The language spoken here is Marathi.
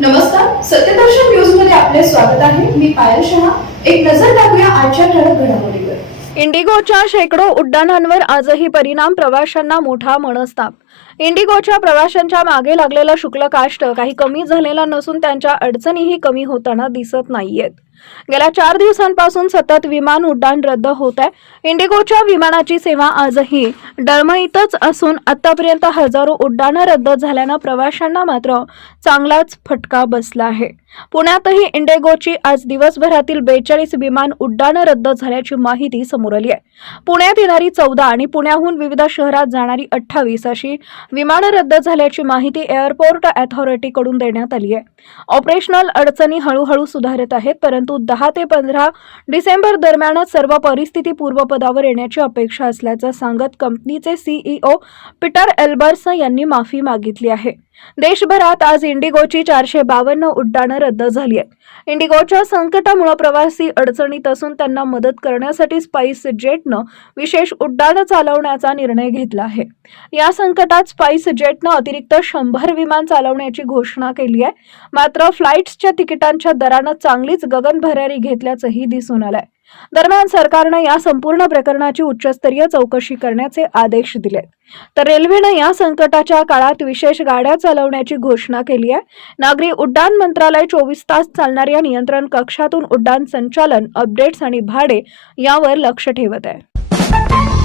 नमस्कार सत्यदर्शन न्यूजमध्ये आपले स्वागत आहे. मी पायल शहा. एक नजर टाकूया आजच्या ठळक घडामोडीवर. इंडिगोच्या शेकडो उड्डाणांवर आजही परिणाम प्रवाशांना मोठा मनस्ताप. इंडिगोच्या प्रवाशांच्या मागे लागलेलं शुक्ल काष्ट काही कमी झालेला नसून त्यांच्या अडचणीही कमी होताना दिसत नाहीयेत. गेल्या चार दिवसांपासून सतत विमान उड्डाण रद्द होत आहे. इंडिगोच्या विमानाची सेवा आजही डळमळीतच असून आतापर्यंत हजारो उड्डाणं रद्द झाल्यानं प्रवाशांना मात्र चांगलाच फटका बसला आहे. पुण्यातही इंडिगोची आज दिवसभरातील बेचाळीस विमान उड्डाणं रद्द झाल्याची माहिती समोर आली आहे. पुण्यात येणारी चौदा आणि पुण्याहून विविध शहरात जाणारी अठ्ठावीस अशी विमानं रद्द झाल्याची माहिती एअरपोर्ट अथॉरिटीकडून देण्यात आली आहे. ऑपरेशनल अडचणी हळूहळू सुधारत आहेत परंतु दहा ते पंधरा डिसेंबर दरम्यानच सर्व परिस्थिती पूर्वपदावर येण्याची अपेक्षा असल्याचं सांगत कंपनीचे सीईओ पीटर एल्बर्स यांनी माफी मागितली आहे. देशभरात आज इंडिगोची चारशे बावन्न उड्डाणं रद्द झाली आहेत. इंडिगोच्या संकटामुळे प्रवासी अडचणीत असून त्यांना मदत करण्यासाठी स्पाइस जेटनं विशेष उड्डाणं चालवण्याचा निर्णय घेतला आहे. या संकटात स्पाइस जेटनं अतिरिक्त शंभर विमान चालवण्याची घोषणा केली आहे. मात्र फ्लाईट्सच्या तिकिटांच्या दरानं चांगलीच गगनभरारी घेतल्याचंही दिसून आलंय. दरम्यान सरकारनं या संपूर्ण प्रकरणाची उच्चस्तरीय चौकशी करण्याचे आदेश दिलेत. तर रेल्वेनं या संकटाच्या काळात विशेष गाड्या चालवण्याची घोषणा केली आहे. नागरी उड्डाण मंत्रालय चोवीस तास चालणाऱ्या नियंत्रण कक्षातून उड्डाण संचालन अपडेट्स आणि भाडे यावर लक्ष ठेवत आहे.